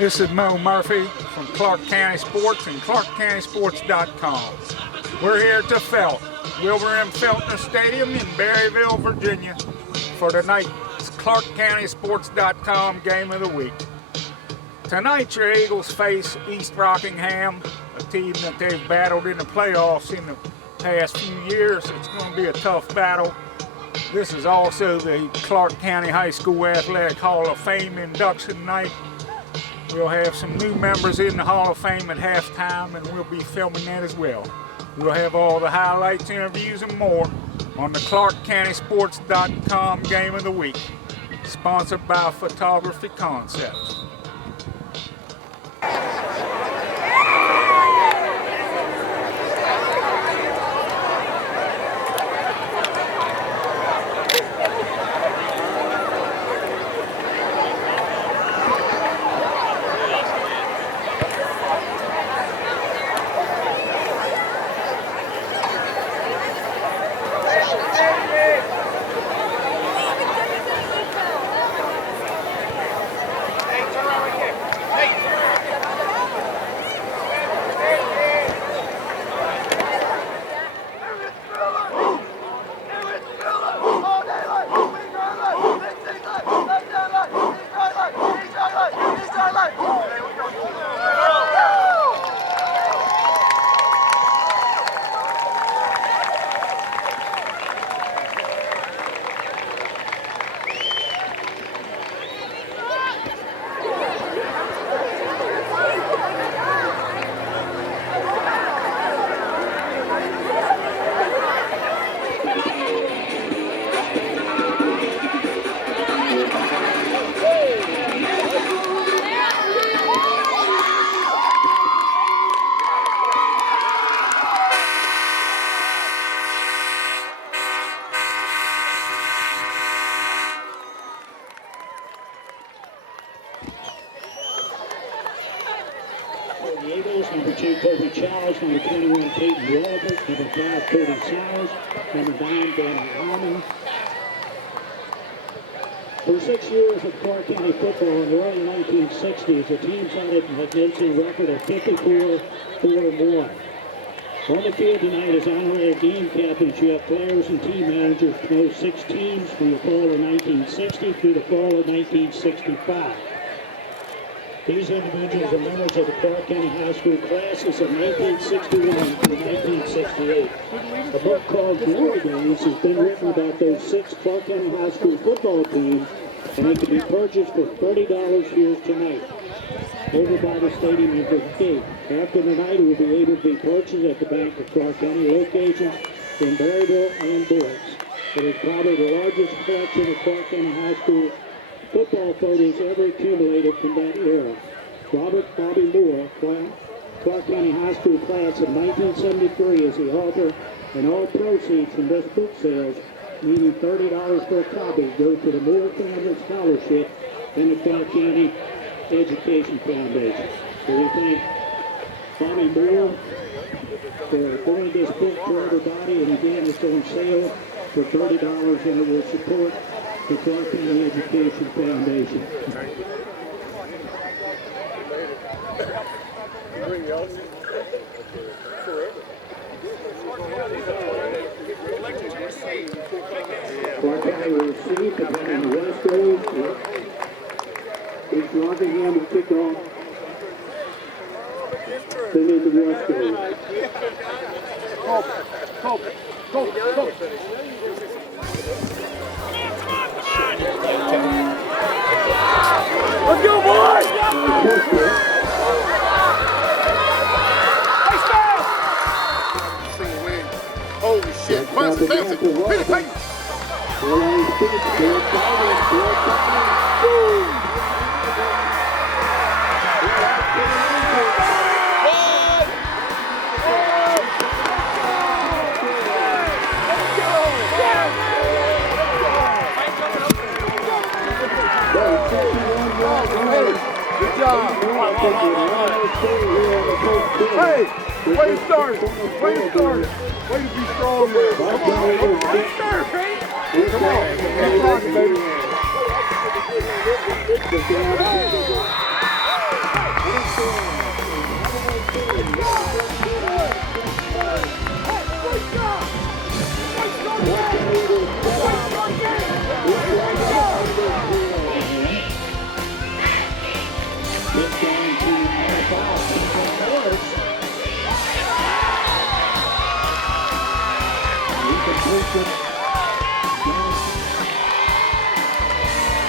This is Moe Murphy from Clarke County Sports and ClarkeCountySports.com. We're here to Wilbur M. Feltner Stadium in Berryville, Virginia for tonight's ClarkeCountySports.com game of the week. Tonight your Eagles face East Rockingham, a team that they've battled in the playoffs in the past few years. It's going to be a tough battle. This is also the Clarke County High School Athletic Hall of Fame induction night. We'll have some new members in the Hall of Fame at halftime, and we'll be filming that as well. We'll have all the highlights, interviews, and more on the ClarkeCountySports.com Game of the Week, sponsored by Photography Concepts. The Eagles, number 2, Kobe Charles, number 21, Peyton Robert, number 5, Cody Sowers, number 9, Danny Alman. For 6 years of Clarke County football in the early 1960s, the teams had an advancing record of 54-4-1. On the field tonight is honorary team championship players and team managers promote 6 teams from the fall of 1960 through the fall of 1965. These individuals are members of the Clarke County High School classes of 1961 through 1968. A book called Glory Days has been written about those 6 Clarke County High School football teams, and it can be purchased for $30 here tonight over by the stadium at the gate. After the night, it will be able to be purchased at the Bank of Clarke County locations in Berryville and Boyce. It is probably the largest collection of Clarke County High School football photos ever accumulated from that era. Robert Bobby Moore, Clarke County High School class of 1973, is the author, and all proceeds from this book sales, meaning $30 for a copy, go to the Moore Family Scholarship and the Clarke County Education Foundation. So we thank Bobby Moore for bringing this book to everybody, and again, it's on sale for $30, and it will support the Clarke County Education Foundation. Clarke County will receive the winning West goes. East Rockingham will kick off. Then in the West goes. Go. Let's go, boys! Holy shit. Fancy. Good job. Hey, way to start. Way to start. Way to be strong there. Come on. Way to start, Pete. Come on. Keep rocking, baby.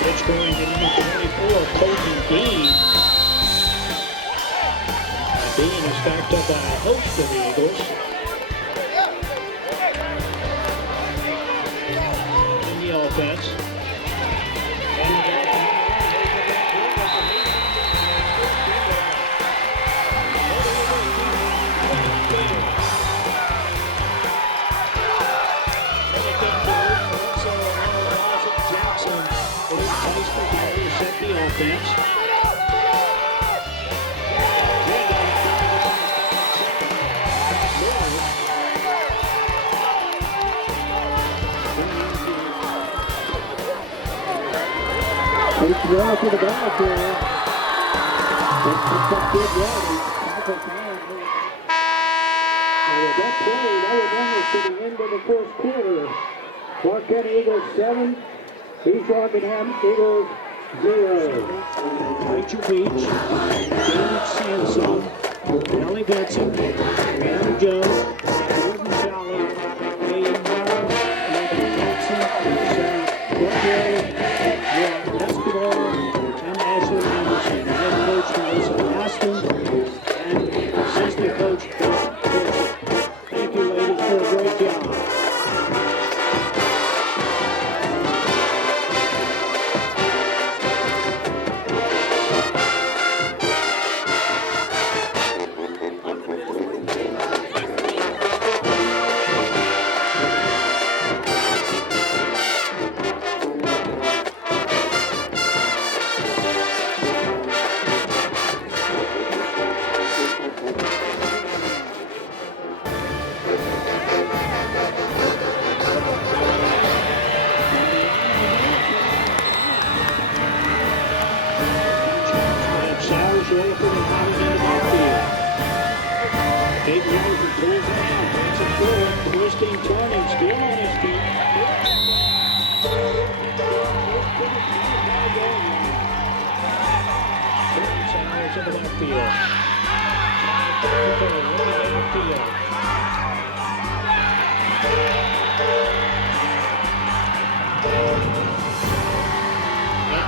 It's going to number 24, Colton Dean. Dean is backed up by a host of the Eagles. In the offense. Offense. It's well to the back here. It's a good run. With that play, that will bring us to the end of the first quarter. Clarke County Eagles 7, East Rockingham Eagles 0. Rachel Beach, David Sansone, Ellie Benson, Adam Joe, Jordan Jolly, Aiden Miller, Anthony Jackson, Sarah Escobar, and Ashley Anderson. Head coach Melissa Aston, and assistant coach Bill Wilson. Thank you, ladies, for a great job.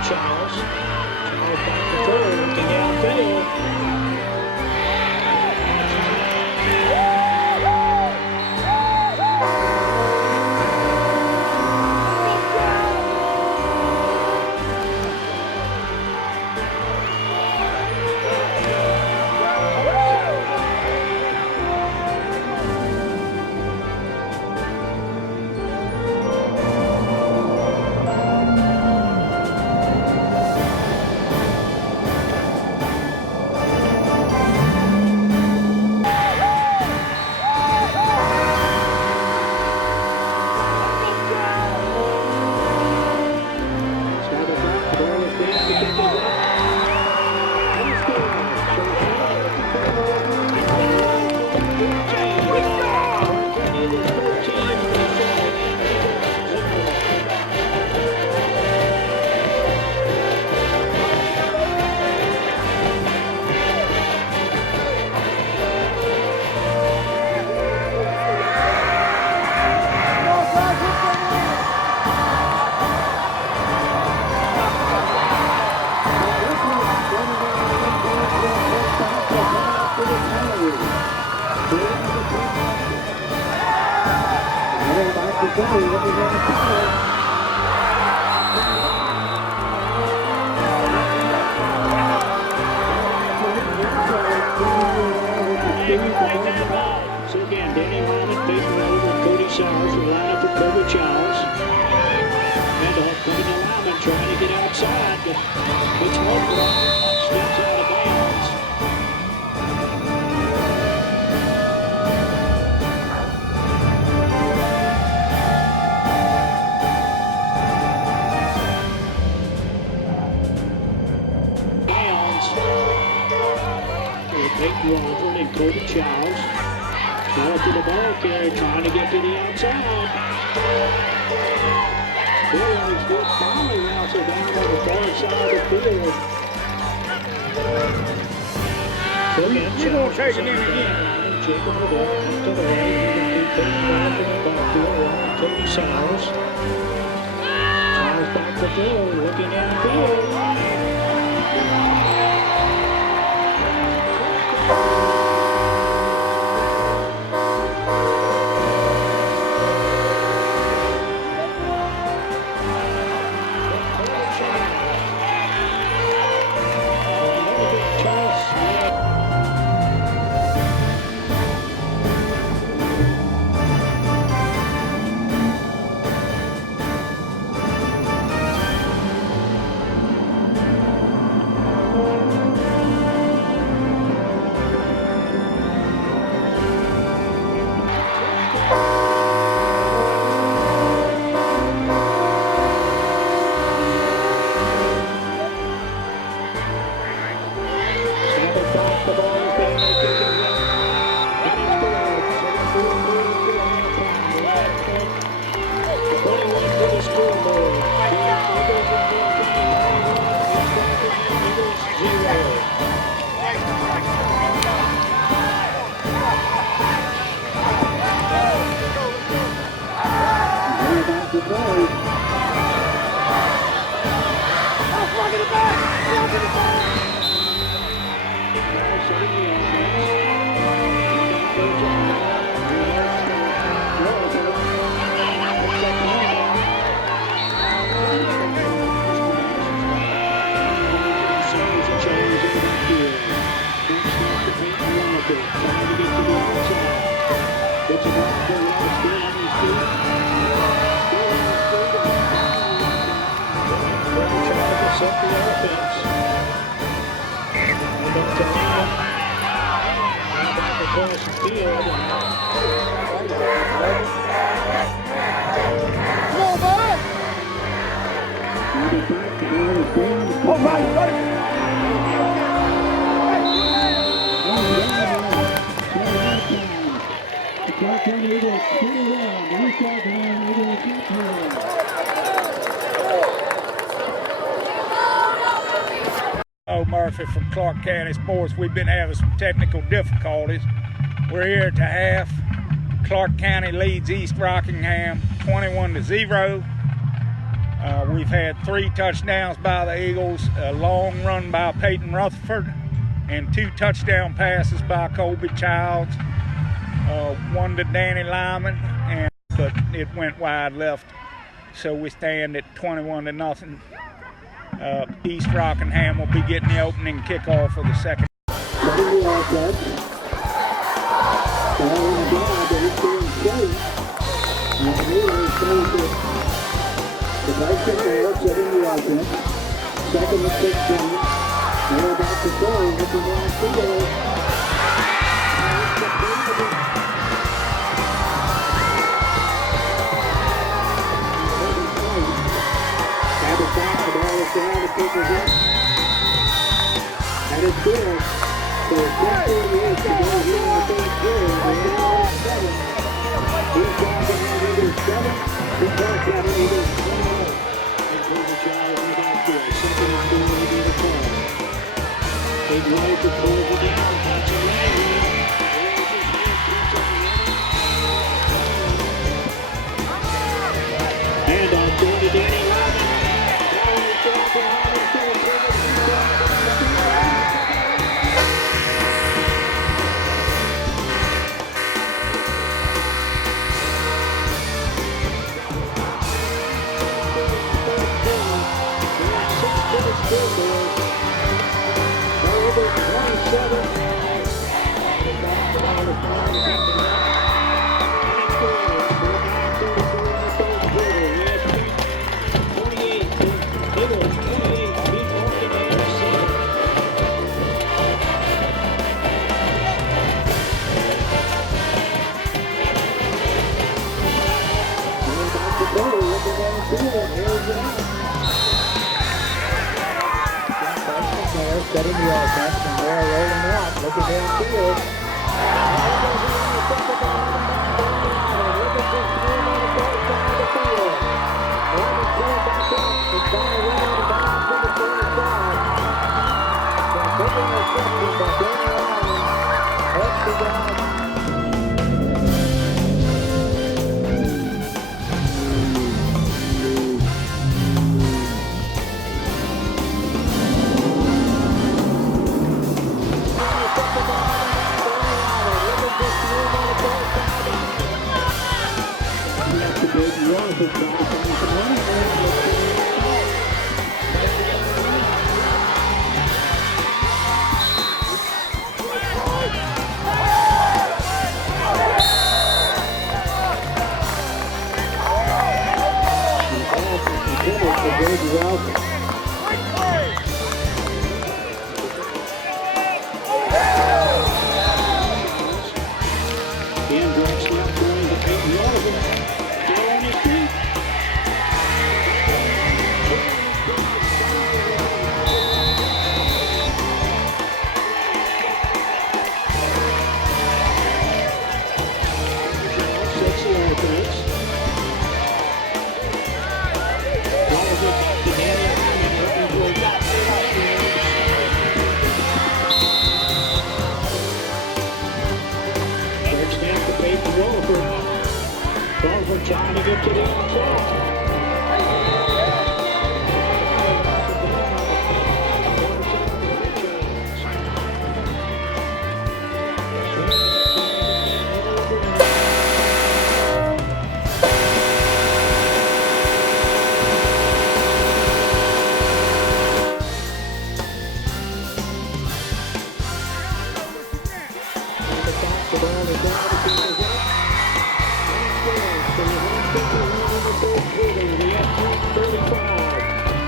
Charles back to third, looking downfield. So again, Danny Lyman, Peyton Rover, and Cody Sowers will line up for Kobe Childs. Handoff coming to Lyman, trying to get outside, but it's one steps out of bounds. Kobe Childs. Now to the ball carrier, trying to get to the outside. Billy's good finally routes it down on the far side of the field. You're going to take it in again. Check on the ball, to the right. He's going to keep back in the backfield. Toby Sowers. Sowers back to throw, looking downfield. Clarke County Eagles 21, East Rockingham Eagles 10. Moe Murphy from Clarke County Sports. We've been having some technical difficulties. We're here at the half. Clarke County leads East Rockingham 21-0. We've had 3 touchdowns by the Eagles, a long run by Peyton Rutherford, and 2 touchdown passes by Kobe Childs. One to Danny Lyman, but it went wide left. So we stand at 21-0. East Rockingham will be getting the opening kickoff of the second. Second and 16. They're about to throw, looking downfield. Down to pick us up. That is good. So it's 10:48 to go here in the third quarter. We're all 7. East Rockingham Eagles 7. East Rockingham Eagles 21. And Kobe Childs in the backfield. Second and 4 will be the call. Big right to close it down. That's a lane. And on to Danny Lyman. Setting the offense, and they're rolling out, looking downfield. Trying to get to the outside.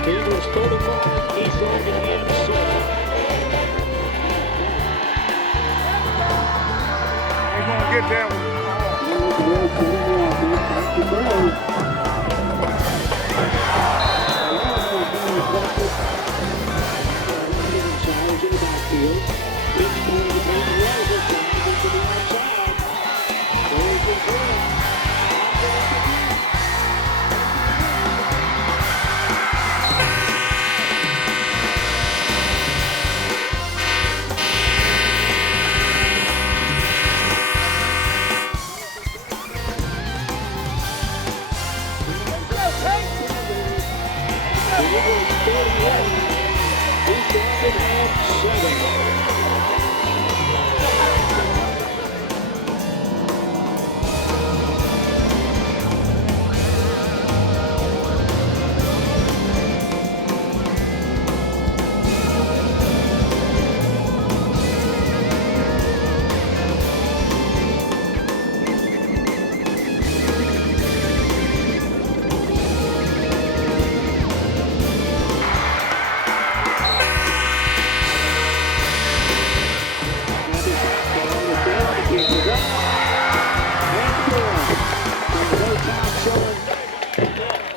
Eagles 35, East Rockingham 7. He's going to get that one. Challenge in the backfield. It's going to be Rosen to the outside. Rosen good.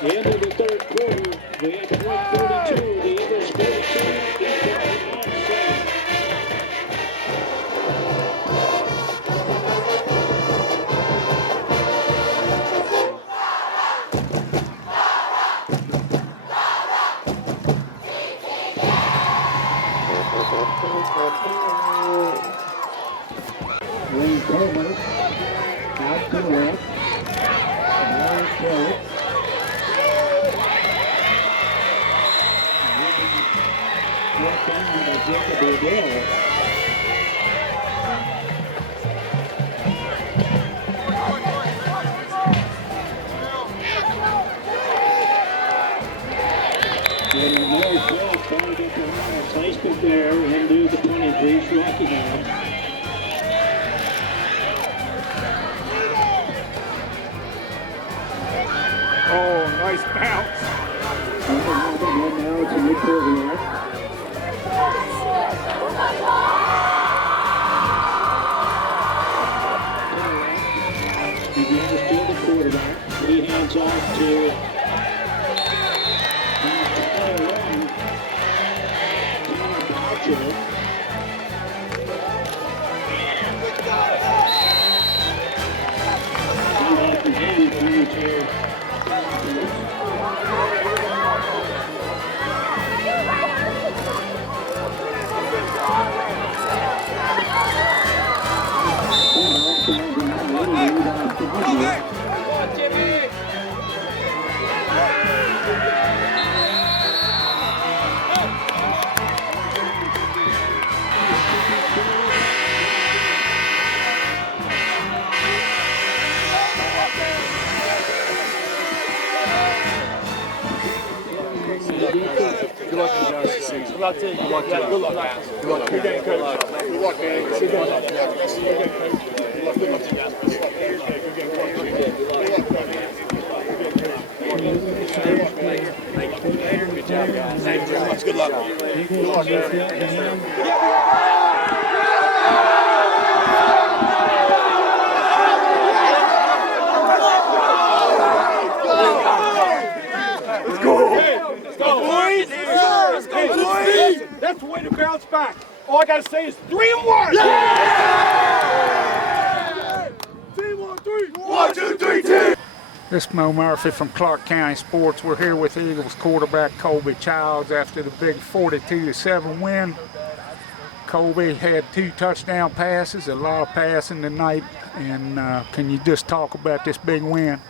The end of the third quarter, we had 1:32, the Eagles 42, East Rockingham 7. Wayne Coleman out to the left. Larry trying to get the placement there and do the 20 for East Rockingham. Oh, nice bounce. Now it's a mid-quarter. Again, still the quarterback. He hands off to Boucher. Good luck to you guys this season. Good luck to you. Good luck to you. Good luck, guys. Good luck to you. Good luck, man. Good luck. Good luck to you guys. Good job, guys. Thank you very much. Good luck. Good luck, man. That's the way to bounce back. All I gotta say is 3-1. Team 1, 3. 1, 2, 3, team. This is Moe Murphy from Clarke County Sports. We're here with Eagles quarterback Colby Childs after the big 42-7 win. Colby had 2 touchdown passes, a lot of passing tonight. And can you just talk about this big win?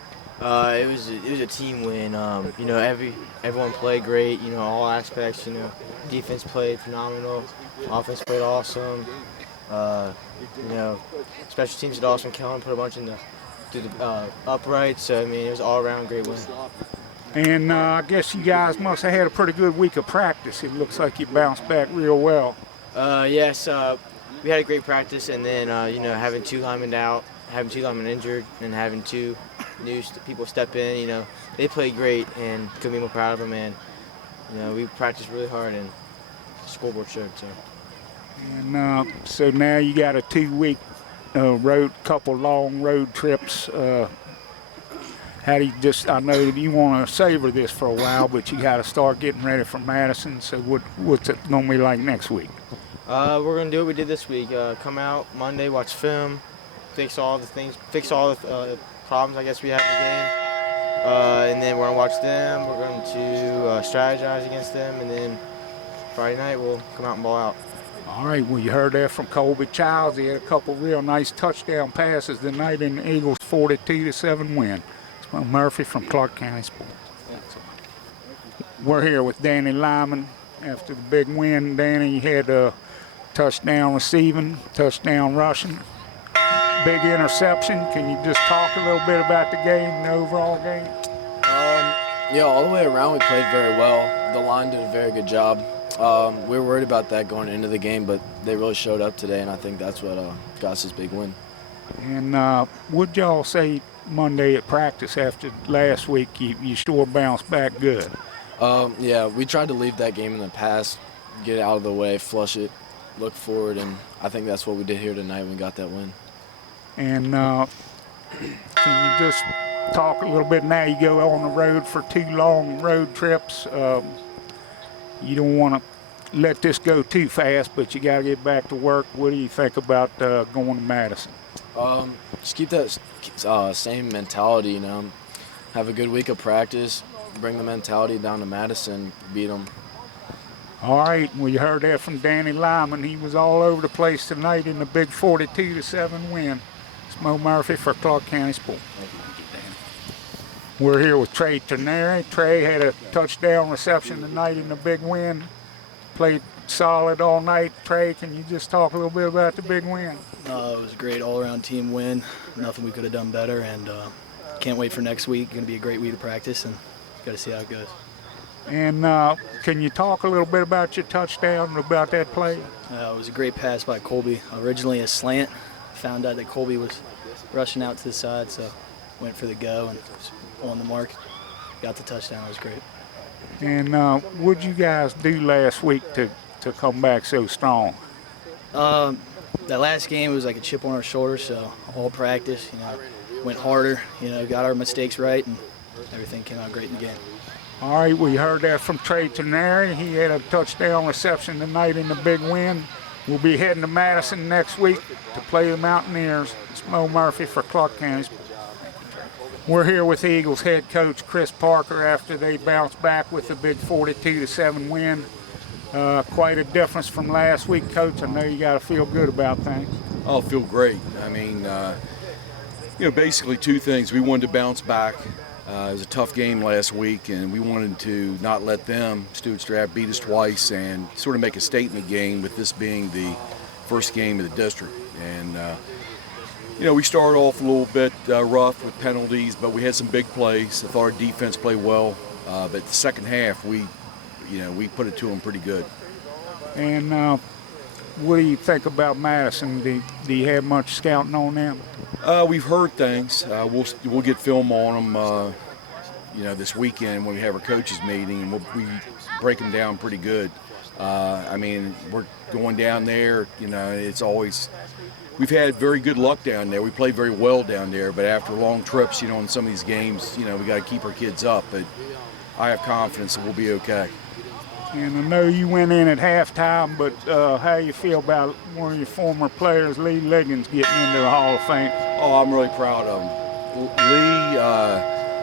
It was a team win. You know, everyone played great. You know, all aspects. You know, defense played phenomenal, offense played awesome. You know, special teams did awesome. Kellen put a bunch in the uprights. So I mean, it was all around great win. And I guess you guys must have had a pretty good week of practice. It looks like you bounced back real well. Yes, we had a great practice, and then you know, having 2 linemen out, having 2 linemen injured, and having 2 new people step in, you know, they played great, and couldn't be more proud of them. And you know, we practiced really hard, and the scoreboard showed. So. And so now you got a 2-week couple long road trips. How do you I know you want to savor this for a while, but you got to start getting ready for Madison. So what's it going to be like next week? We're going to do what we did this week. Come out Monday, watch film, fix all the problems I guess we had in the game. And then we're going to watch them. We're going to strategize against them. And then Friday night we'll come out and ball out. All right, well, you heard that from Colby Childs. He had a couple real nice touchdown passes tonight in the Eagles' 42-7 win. It's Moe Murphy from Clarke County Sports. We're here with Danny Lyman after the big win. Danny, you had a touchdown receiving, touchdown rushing, big interception. Can you just talk a little bit about the game, the overall game? Yeah, all the way around we played very well. The line did a very good job. We were worried about that going into the game, but they really showed up today, and I think that's what got us this big win. And would y'all say Monday at practice after last week you sure bounced back good? Yeah, we tried to leave that game in the past, get it out of the way, flush it, look forward, and I think that's what we did here tonight when we got that win. And can you just talk a little bit now? You go on the road for 2 long road trips. You don't want to let this go too fast, but you got to get back to work. What do you think about going to Madison? Just keep that same mentality, you know. Have a good week of practice, bring the mentality down to Madison, beat them. All right, well, you heard that from Danny Lyman. He was all over the place tonight in the big 42-7 win. It's Moe Murphy for Clarke County Sports. We're here with Trey Ternary. Trey had a touchdown reception tonight in the big win. Played solid all night. Trey, can you just talk a little bit about the big win? It was a great all-around team win. Nothing we could have done better, and can't wait for next week. Going to be a great week of practice, and got to see how it goes. And can you talk a little bit about your touchdown and about that play? It was a great pass by Colby. Originally a slant. Found out that Colby was rushing out to the side, so went for the go and was on the mark. Got the touchdown. It was great. And what'd you guys do last week to come back so strong? That last game was like a chip on our shoulder, so all practice, you know, went harder, you know, got our mistakes right, and everything came out great in the game. All right, we heard that from Trey Ternary. He had a touchdown reception tonight in the big win. We'll be heading to Madison next week to play the Mountaineers. It's Moe Murphy for Clarke County. We're here with Eagles head coach Chris Parker after they bounced back with the big 42-7 win. Quite a difference from last week, Coach. I know you got to feel good about things. I'll feel great. I mean, you know, basically 2 things. We wanted to bounce back. It was a tough game last week, and we wanted to not let them, Stewart Strap, beat us twice and sort of make a statement game with this being the first game of the district. And, you know, we started off a little bit rough with penalties, but we had some big plays. I thought our defense played well. But the second half, we we put it to them pretty good. And what do you think about Madison? Do you have much scouting on them? We've heard things. We'll get film on them, this weekend when we have our coaches meeting, and we break them down pretty good. I mean, we're going down there. It's always we've had very good luck down there. We played very well down there, but after long trips, in some of these games, we got to keep our kids up. But I have confidence that we'll be okay. And I know you went in at halftime, but how you feel about one of your former players, Lee Liggins, getting into the Hall of Fame? Oh, I'm really proud of him.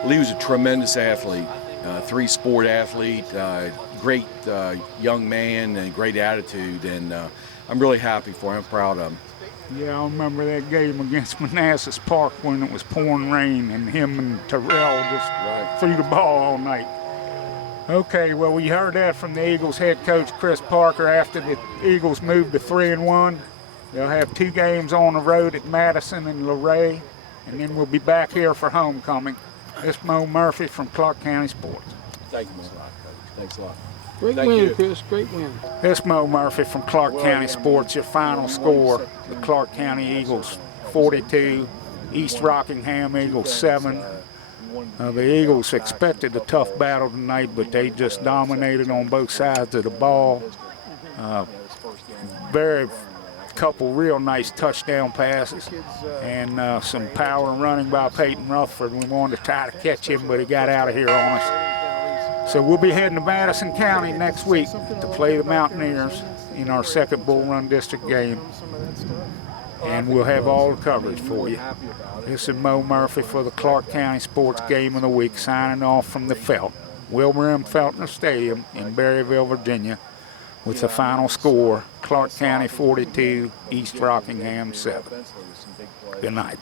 Lee was a tremendous athlete, three-sport athlete, great young man, and great attitude, and I'm really happy for him. I'm proud of him. Yeah, I remember that game against Manassas Park when it was pouring rain, and him and Terrell just threw the ball all night. Okay, well, we heard that from the Eagles head coach, Chris Parker. After the Eagles moved to 3-1, they'll have 2 games on the road at Madison and Luray, and then we'll be back here for homecoming. This is Moe Murphy from Clarke County Sports. Thank you, Moe. Thanks a lot. Great win, Chris. Great win. This is Moe Murphy from Clarke County Sports. Your final score, the Clarke County Eagles 42, East Rockingham Eagles 7. The Eagles expected a tough battle tonight, but they just dominated on both sides of the ball. Very couple real nice touchdown passes and some power running by Peyton Rutherford. We wanted to try to catch him, but he got out of here on us. So we'll be heading to Madison County next week to play the Mountaineers in our second Bull Run District game. And we'll have all the coverage for you. This is Moe Murphy for the Clarke County Sports Game of the Week, signing off from the Wilbur M. Feltner Stadium in Berryville, Virginia, with the final score, Clarke County 42, East Rockingham 7. Good night.